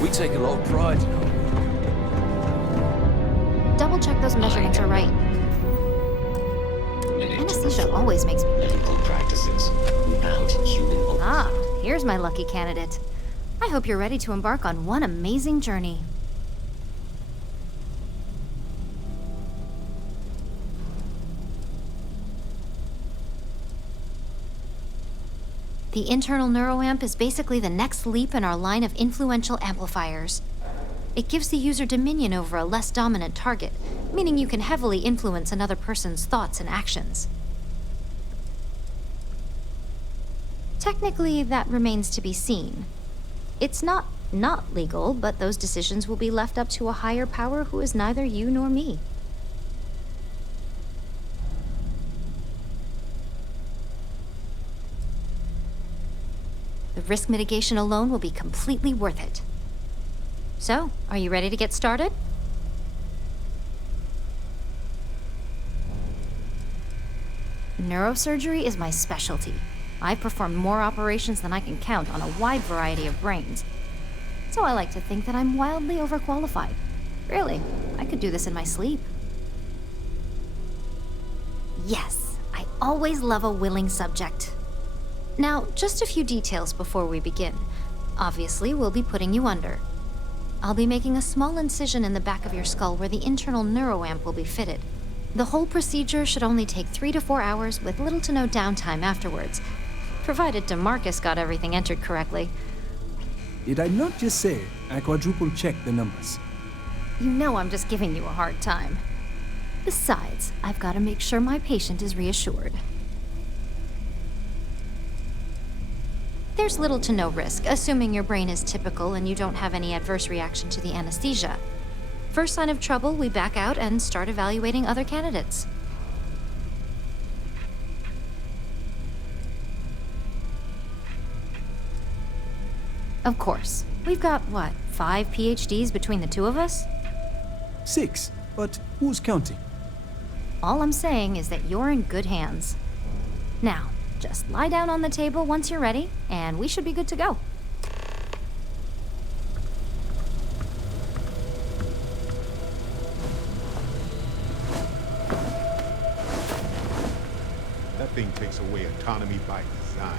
We take a lot of pride in our... Double check those measurements are right. Anesthesia always makes me... Medical practices without human oversight. Ah, here's my lucky candidate. I hope you're ready to embark on one amazing journey. The internal neuroamp is basically the next leap in our line of influential amplifiers. It gives the user dominion over a less dominant target, meaning you can heavily influence another person's thoughts and actions. Technically, that remains to be seen. It's not legal, but those decisions will be left up to a higher power who is neither you nor me. The risk mitigation alone will be completely worth it. So, are you ready to get started? Neurosurgery is my specialty. I've performed more operations than I can count on a wide variety of brains. So I like to think that I'm wildly overqualified. Really, I could do this in my sleep. Yes, I always love a willing subject. Now, just a few details before we begin. Obviously, we'll be putting you under. I'll be making a small incision in the back of your skull where the internal neuroamp will be fitted. The whole procedure should only take 3 to 4 hours with little to no downtime afterwards, provided DeMarcus got everything entered correctly. Did I not just say I quadruple-checked the numbers? You know I'm just giving you a hard time. Besides, I've got to make sure my patient is reassured. There's little to no risk, assuming your brain is typical and you don't have any adverse reaction to the anesthesia. First sign of trouble, we back out and start evaluating other candidates. Of course. We've got, what, 5 PhDs between the two of us? 6, but who's counting? All I'm saying is that you're in good hands. Now, just lie down on the table once you're ready, and we should be good to go. That thing takes away autonomy by design.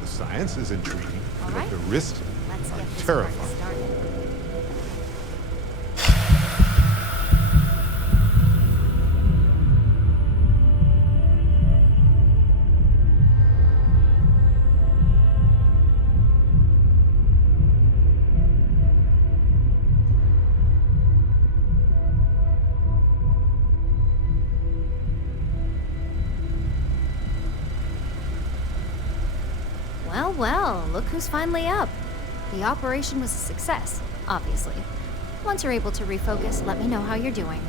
The science is intriguing, All but right. the risks Let's are get this terrifying. party started. Well, look who's finally up. The operation was a success, obviously. Once you're able to refocus, let me know how you're doing.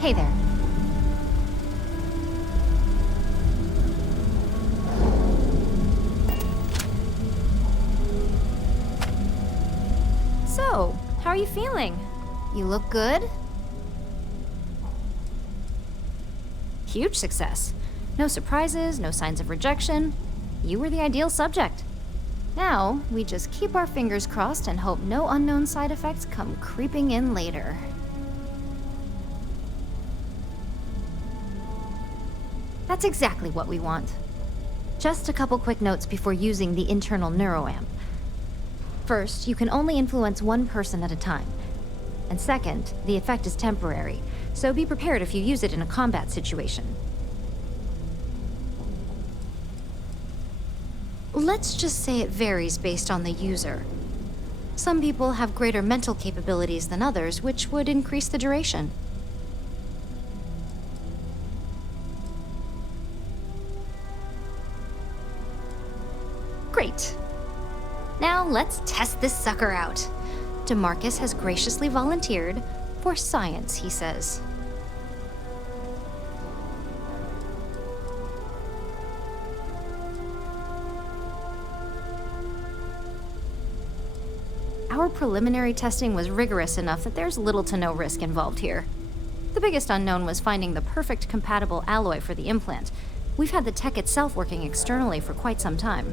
Hey there. So, how are you feeling? You look good? Huge success. No surprises, no signs of rejection. You were the ideal subject. Now, we just keep our fingers crossed and hope no unknown side effects come creeping in later. That's exactly what we want. Just a couple quick notes before using the internal neuroamp. First, you can only influence one person at a time. And second, the effect is temporary, so be prepared if you use it in a combat situation. let's just say it varies based on the user. Some people have greater mental capabilities than others, which would increase the duration. Great. Now let's test this sucker out. DeMarcus has graciously volunteered for science, he says. Our preliminary testing was rigorous enough that there's little to no risk involved here. The biggest unknown was finding the perfect compatible alloy for the implant. We've had the tech itself working externally for quite some time.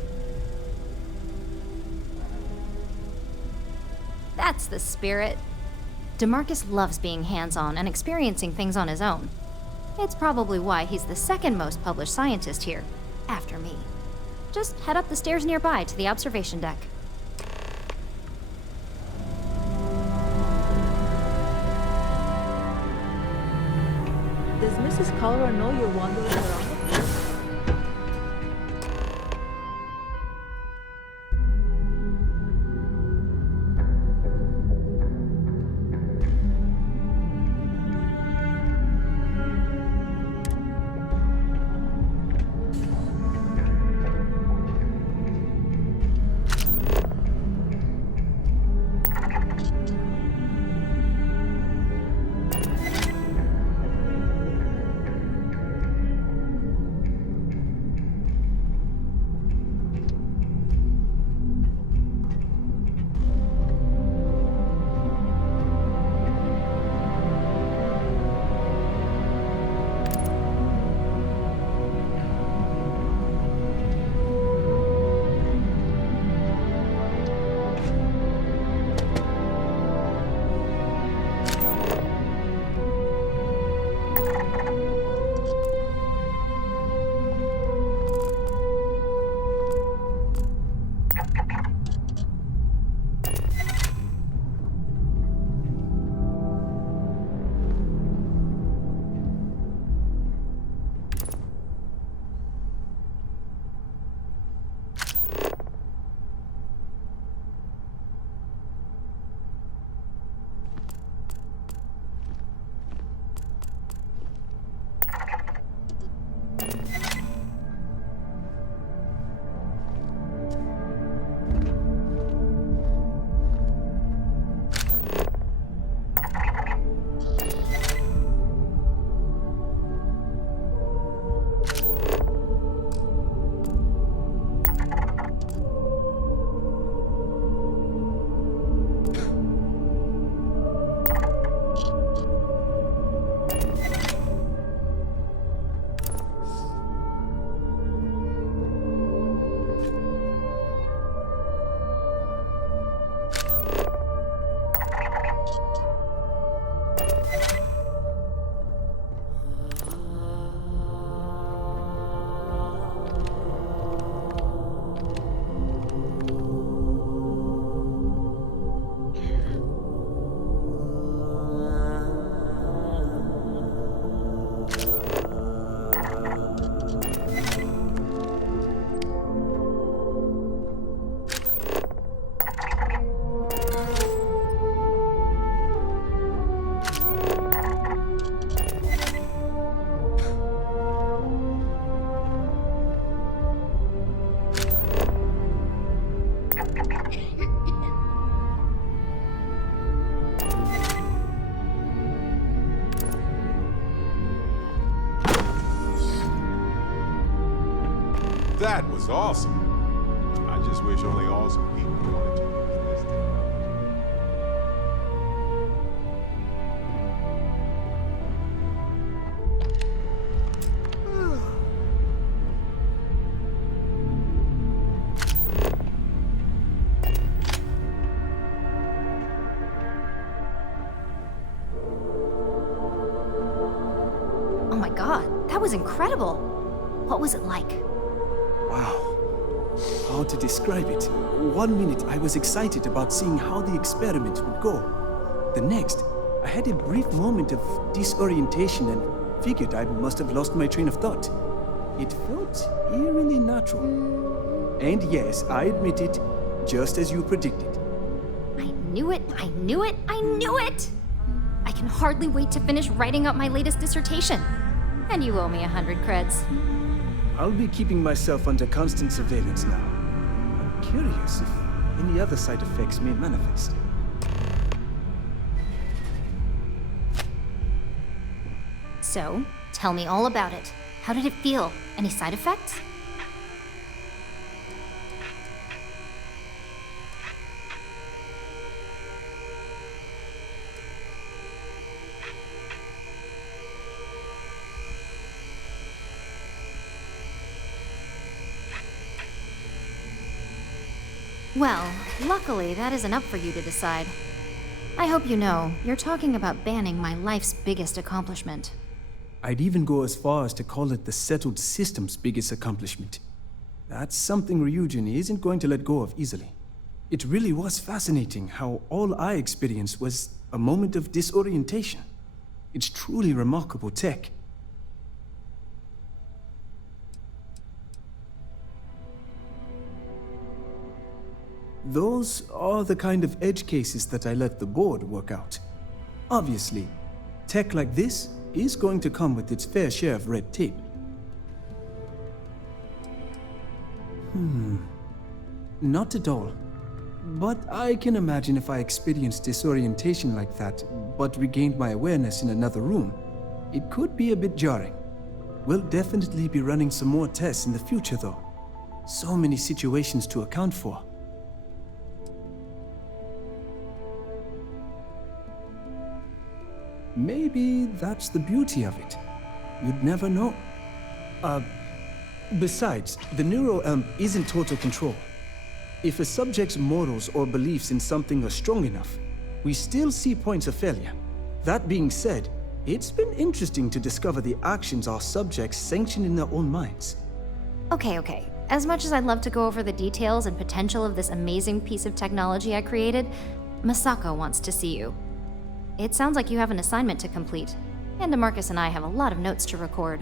That's the spirit. DeMarcus loves being hands-on and experiencing things on his own. It's probably why he's the second most published scientist here, after me. Just head up the stairs nearby to the observation deck. Does Mrs. Cholera know you're wandering around the place? That was awesome. I just wish only awesome people wanted to use this Oh my god, that was incredible. What was it like? Wow. How to describe it? 1 minute I was excited about seeing how the experiment would go. The next, I had a brief moment of disorientation and figured I must have lost my train of thought. It felt eerily natural. And yes, I admit it, just as you predicted. I knew it, I knew it, I knew it! I can hardly wait to finish writing up my latest dissertation. And you owe me 100 creds. I'll be keeping myself under constant surveillance now. I'm curious if any other side effects may manifest. So, tell me all about it. How did it feel? Any side effects? Well, luckily that isn't up for you to decide. I hope you know, you're talking about banning my life's biggest accomplishment. I'd even go as far as to call it the settled system's biggest accomplishment. That's something Ryujin isn't going to let go of easily. It really was fascinating how all I experienced was a moment of disorientation. It's truly remarkable tech. Those are the kind of edge cases that I let the board work out. Obviously, tech like this is going to come with its fair share of red tape. Not at all. But I can imagine if I experienced disorientation like that, but regained my awareness in another room, it could be a bit jarring. We'll definitely be running some more tests in the future though. So many situations to account for. Maybe that's the beauty of it. You'd never know. Besides, the neuroamp isn't total control. If a subject's morals or beliefs in something are strong enough, we still see points of failure. That being said, it's been interesting to discover the actions our subjects sanction in their own minds. Okay. As much as I'd love to go over the details and potential of this amazing piece of technology I created, Masako wants to see you. It sounds like you have an assignment to complete, and DeMarcus and I have a lot of notes to record.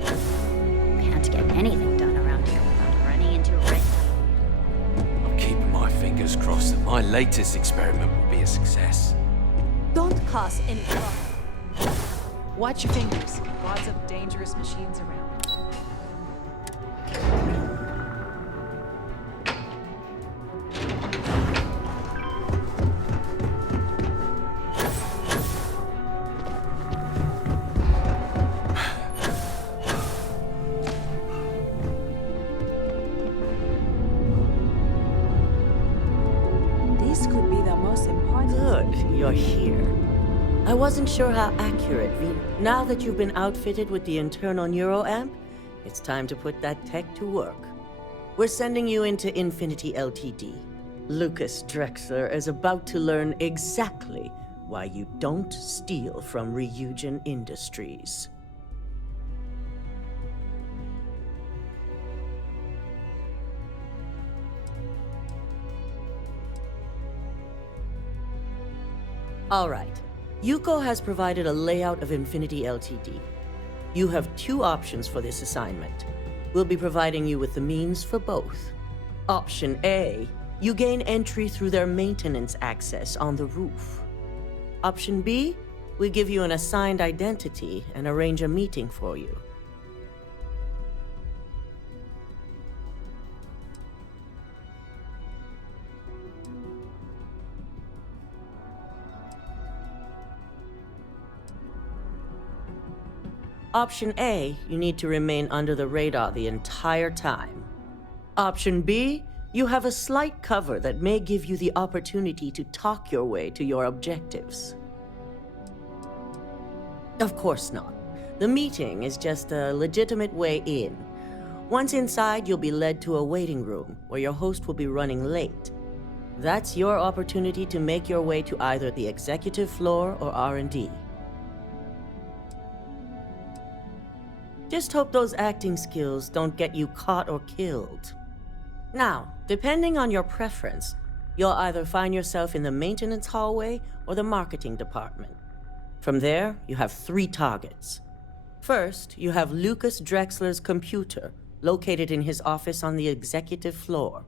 Can't get anything done around here without running into red. I'm keeping my fingers crossed that my latest experiment will be a success. Don't cause any trouble. Watch your fingers. Lots of dangerous machines around. This could be the most important. Good, you're here. I wasn't sure how accurate, now that you've been outfitted with the internal neuroamp, it's time to put that tech to work. We're sending you into Infinity Ltd. Lucas Drexler is about to learn exactly why you don't steal from Ryujin Industries. All right. Yuko has provided a layout of Infinity Ltd. You have two options for this assignment. We'll be providing you with the means for both. Option A, you gain entry through their maintenance access on the roof. Option B, we give you an assigned identity and arrange a meeting for you. Option A, you need to remain under the radar the entire time. Option B, you have a slight cover that may give you the opportunity to talk your way to your objectives. Of course not. The meeting is just a legitimate way in. Once inside, you'll be led to a waiting room where your host will be running late. That's your opportunity to make your way to either the executive floor or R&D. Just hope those acting skills don't get you caught or killed. Now, depending on your preference, you'll either find yourself in the maintenance hallway or the marketing department. From there, you have 3 targets. First, you have Lucas Drexler's computer, located in his office on the executive floor.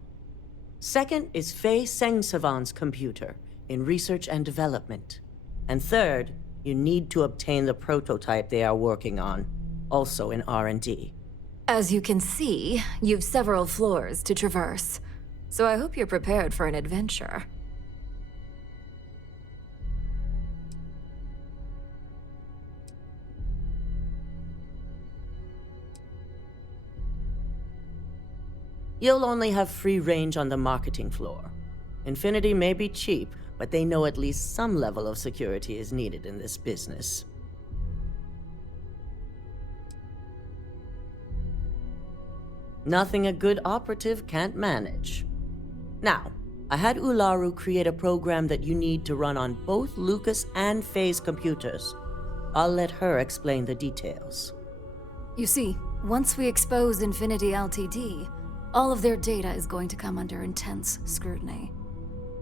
Second is Faye Sengsavant's computer, in research and development. And third, you need to obtain the prototype they are working on, also in R&D. As you can see, you've several floors to traverse, so I hope you're prepared for an adventure. You'll only have free range on the marketing floor. Infinity may be cheap, but they know at least some level of security is needed in this business. Nothing a good operative can't manage. Now, I had Ularu create a program that you need to run on both Lucas and Faye's computers. I'll let her explain the details. You see, once we expose Infinity Ltd., all of their data is going to come under intense scrutiny.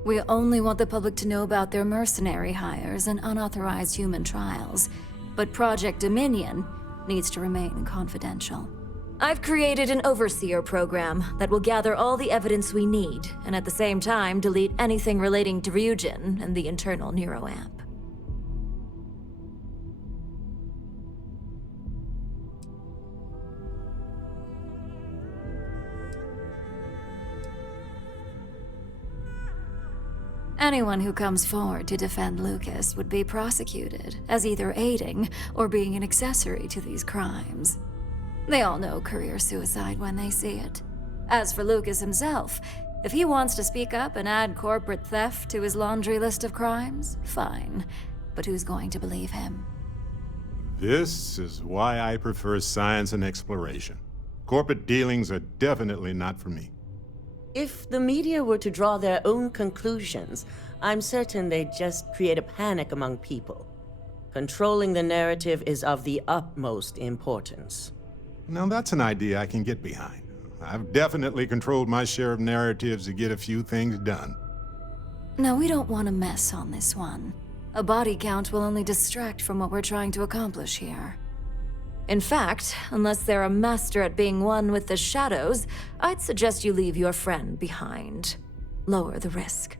We only want the public to know about their mercenary hires and unauthorized human trials, but Project Dominion needs to remain confidential. I've created an overseer program that will gather all the evidence we need, and at the same time delete anything relating to Ryujin and the internal neuroamp. Anyone who comes forward to defend Lucas would be prosecuted as either aiding or being an accessory to these crimes. They all know career suicide when they see it. As for Lucas himself, if he wants to speak up and add corporate theft to his laundry list of crimes, fine. But who's going to believe him? This is why I prefer science and exploration. Corporate dealings are definitely not for me. If the media were to draw their own conclusions, I'm certain they'd just create a panic among people. Controlling the narrative is of the utmost importance. Now that's an idea I can get behind. I've definitely controlled my share of narratives to get a few things done. No, we don't want to mess on this one. A body count will only distract from what we're trying to accomplish here. In fact, unless they're a master at being one with the shadows, I'd suggest you leave your friend behind. Lower the risk.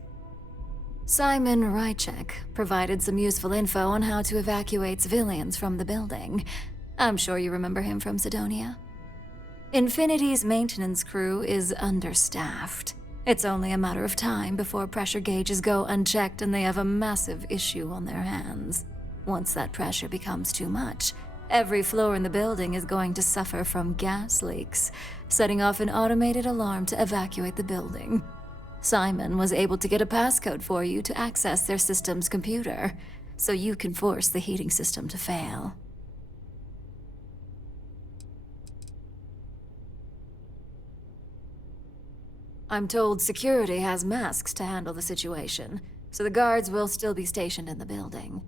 Simon Rychek provided some useful info on how to evacuate civilians from the building. I'm sure you remember him from Sidonia. Infinity's maintenance crew is understaffed. It's only a matter of time before pressure gauges go unchecked and they have a massive issue on their hands. Once that pressure becomes too much, every floor in the building is going to suffer from gas leaks, setting off an automated alarm to evacuate the building. Simon was able to get a passcode for you to access their system's computer, so you can force the heating system to fail. I'm told security has masks to handle the situation, so the guards will still be stationed in the building.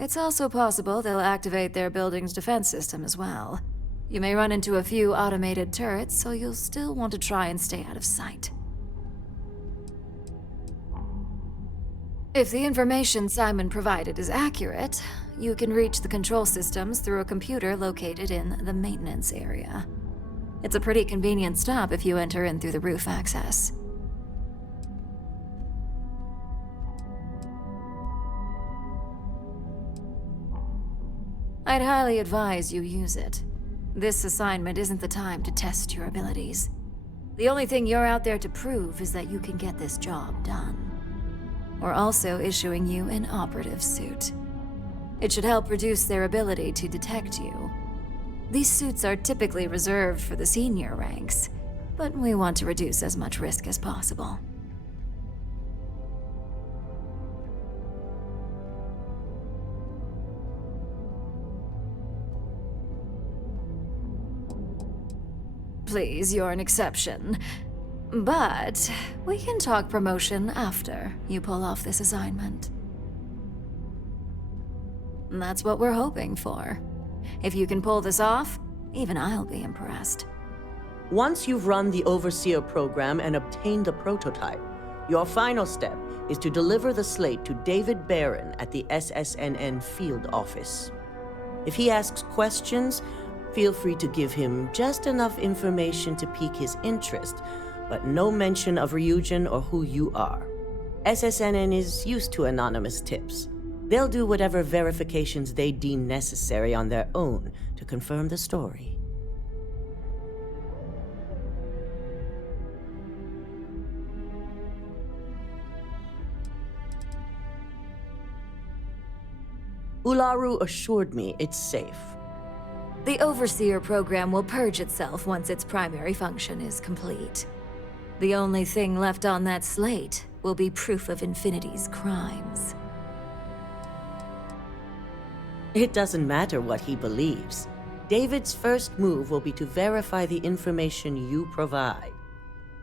It's also possible they'll activate their building's defense system as well. You may run into a few automated turrets, so you'll still want to try and stay out of sight. If the information Simon provided is accurate, you can reach the control systems through a computer located in the maintenance area. It's a pretty convenient stop if you enter in through the roof access. I'd highly advise you use it. This assignment isn't the time to test your abilities. The only thing you're out there to prove is that you can get this job done. We're also issuing you an operative suit. It should help reduce their ability to detect you. These suits are typically reserved for the senior ranks, but we want to reduce as much risk as possible. Please, you're an exception. But we can talk promotion after you pull off this assignment. And that's what we're hoping for. If you can pull this off, even I'll be impressed. Once you've run the Overseer program and obtained the prototype, your final step is to deliver the slate to David Barron at the SSNN field office. If he asks questions, feel free to give him just enough information to pique his interest, but no mention of Ryujin or who you are. SSNN is used to anonymous tips. They'll do whatever verifications they deem necessary on their own to confirm the story. Ularu assured me it's safe. The Overseer program will purge itself once its primary function is complete. The only thing left on that slate will be proof of Infinity's crimes. It doesn't matter what he believes. David's first move will be to verify the information you provide.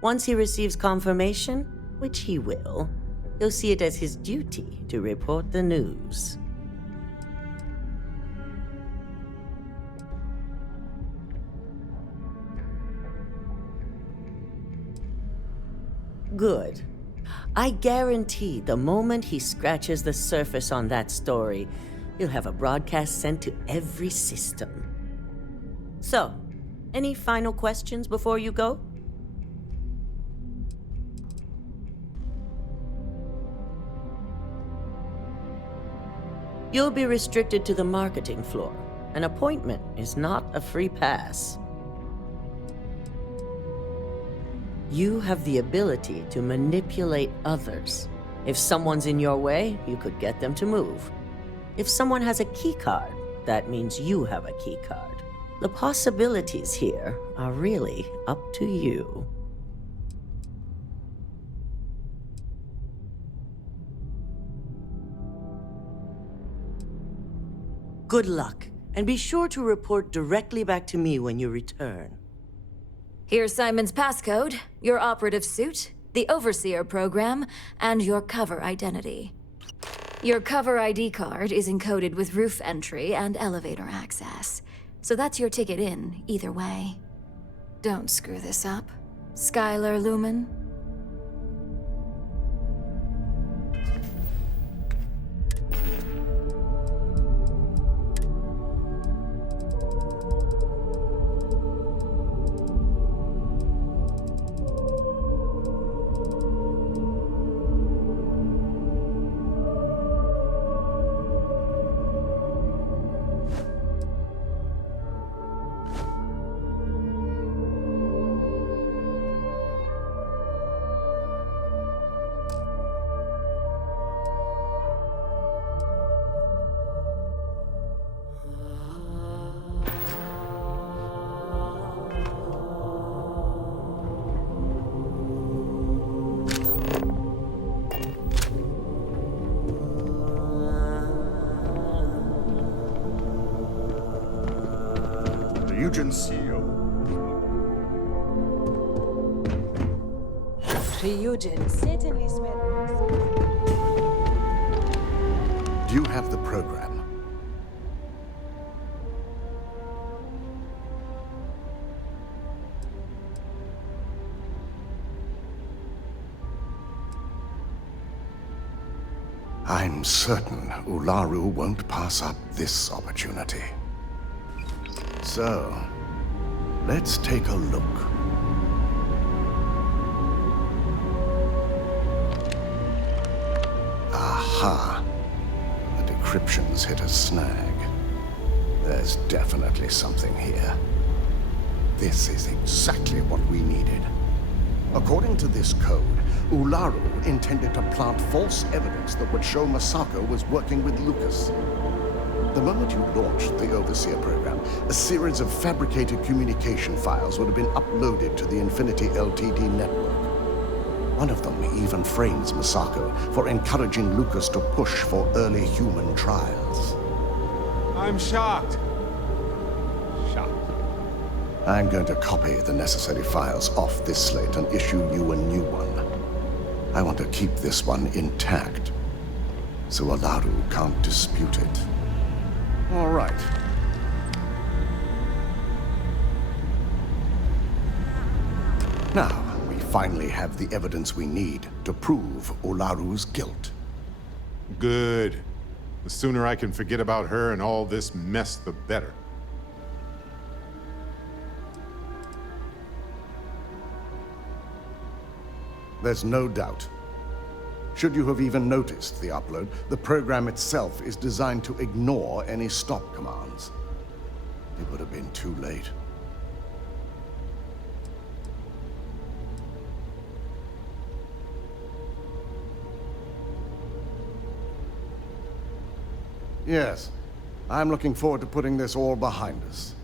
Once he receives confirmation, which he will, he'll see it as his duty to report the news. Good. I guarantee the moment he scratches the surface on that story, he'll have a broadcast sent to every system. So, any final questions before you go? You'll be restricted to the marketing floor. An appointment is not a free pass. You have the ability to manipulate others. If someone's in your way, you could get them to move. If someone has a keycard, that means you have a keycard. The possibilities here are really up to you. Good luck, and be sure to report directly back to me when you return. Here's Simon's passcode, your operative suit, the Overseer program, and your cover identity. Your cover ID card is encoded with roof entry and elevator access, so that's your ticket in, either way. Don't screw this up, Skylar Lumen. Ryujin certainly spent. Do you have the program? I'm certain Ularu won't pass up this opportunity. So, let's take a look. Aha! The decryption's hit a snag. There's definitely something here. This is exactly what we needed. According to this code, Ularu intended to plant false evidence that would show Masako was working with Lucas. The moment you launched the Overseer program, a series of fabricated communication files would have been uploaded to the Infinity Ltd network. One of them even frames Masako for encouraging Lucas to push for early human trials. I'm shocked. Shocked. I'm going to copy the necessary files off this slate and issue you a new one. I want to keep this one intact, so Ularu can't dispute it. All right. Now, we finally have the evidence we need to prove Ularu's guilt. Good. The sooner I can forget about her and all this mess, the better. There's no doubt. Should you have even noticed the upload, the program itself is designed to ignore any stop commands. It would have been too late. Yes, I'm looking forward to putting this all behind us.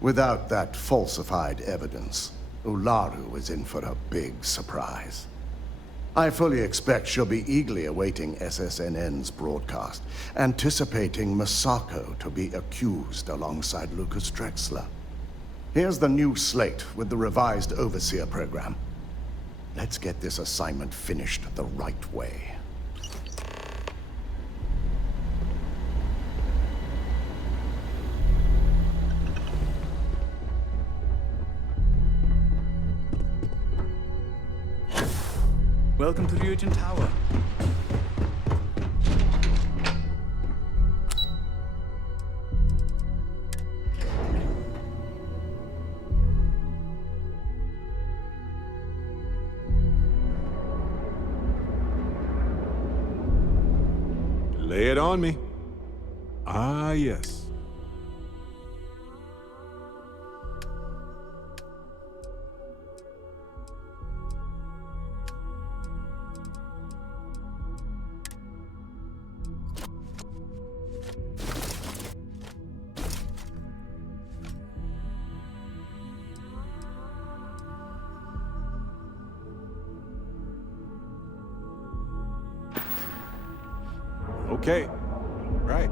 Without that falsified evidence, Ularu is in for a big surprise. I fully expect she'll be eagerly awaiting SSNN's broadcast, anticipating Masako to be accused alongside Lucas Drexler. Here's the new slate with the revised Overseer program. Let's get this assignment finished the right way. Welcome to the Regent Tower. Lay it on me. Ah, yes. Okay. Right.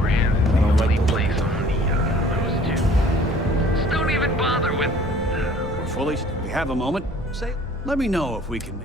I don't like the place on those two. Just don't even bother with. Fully, we have a moment. Say, let me know if we can.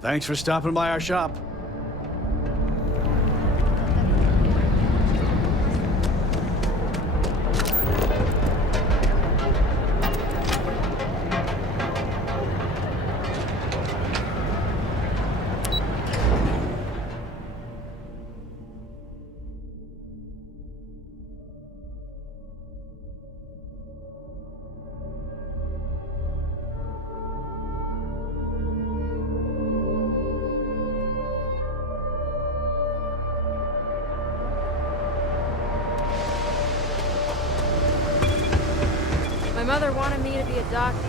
Thanks for stopping by our shop. My mother wanted me to be a doctor.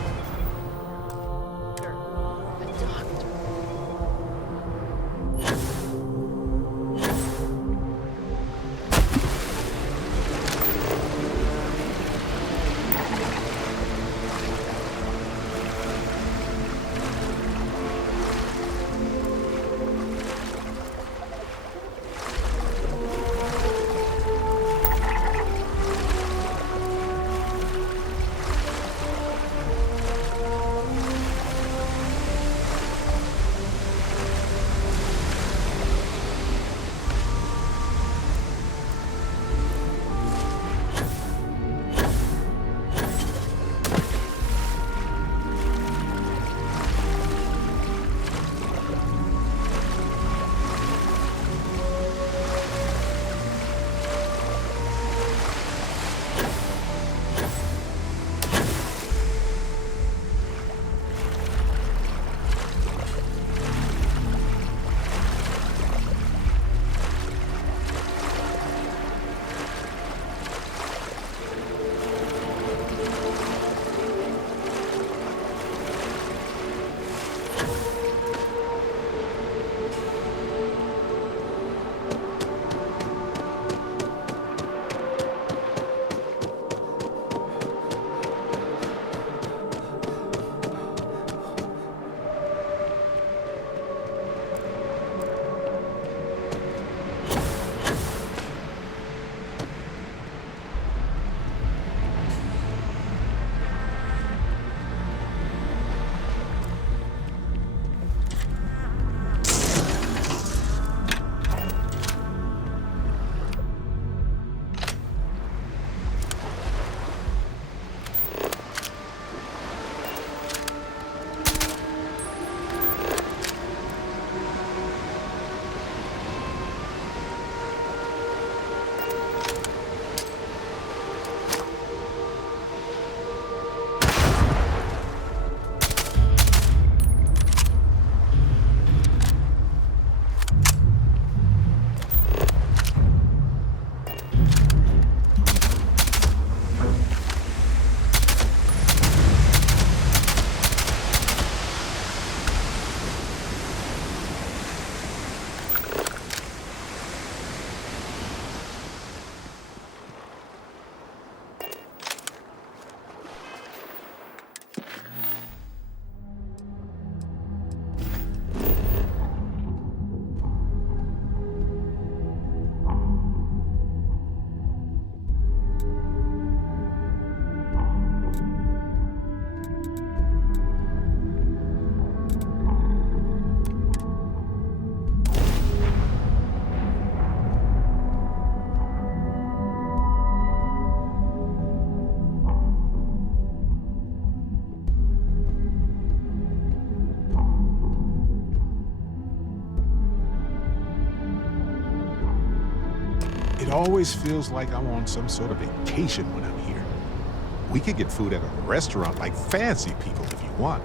It always feels like I'm on some sort of vacation when I'm here. We could get food at a restaurant like fancy people if you want.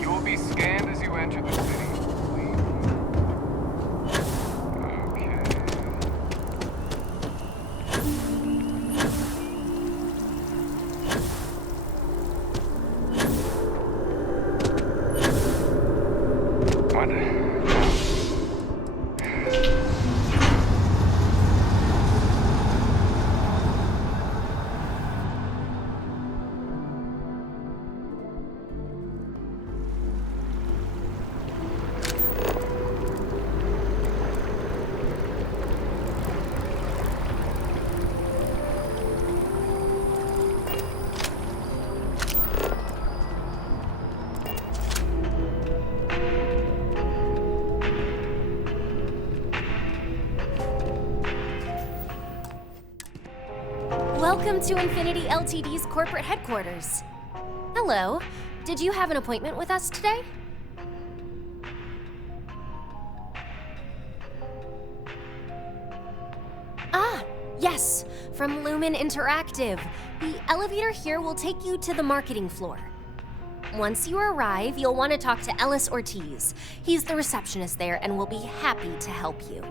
You will be scanned as you enter the city. Welcome to Infinity Ltd's corporate headquarters. Hello. Did you have an appointment with us today? Ah, yes, from Lumen Interactive. The elevator here will take you to the marketing floor. Once you arrive, you'll want to talk to Ellis Ortiz. He's the receptionist there and will be happy to help you.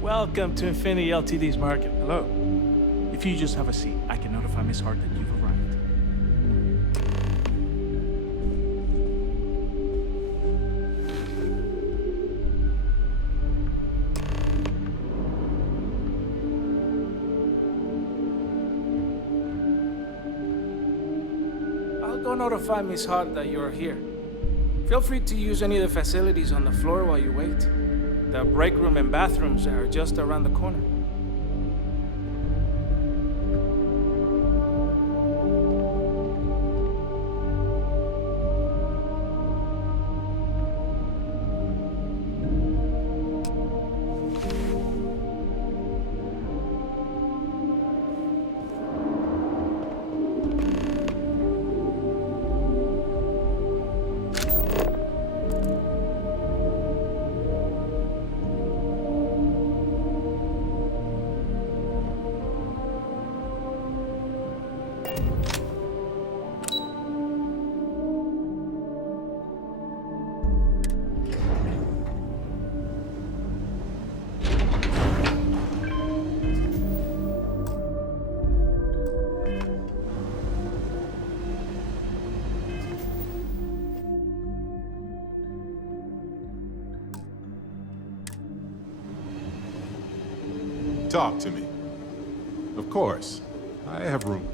Welcome to Infinity Ltd's market. Hello. If you just have a seat, I can notify Miss Hart that you've arrived. I'll go notify Miss Hart that you're here. Feel free to use any of the facilities on the floor while you wait. The break room and bathrooms are just around the corner. Talk to me. Of course. I have room.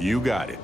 You got it.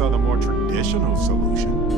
Are the more traditional solution.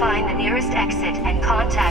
find the nearest exit and contact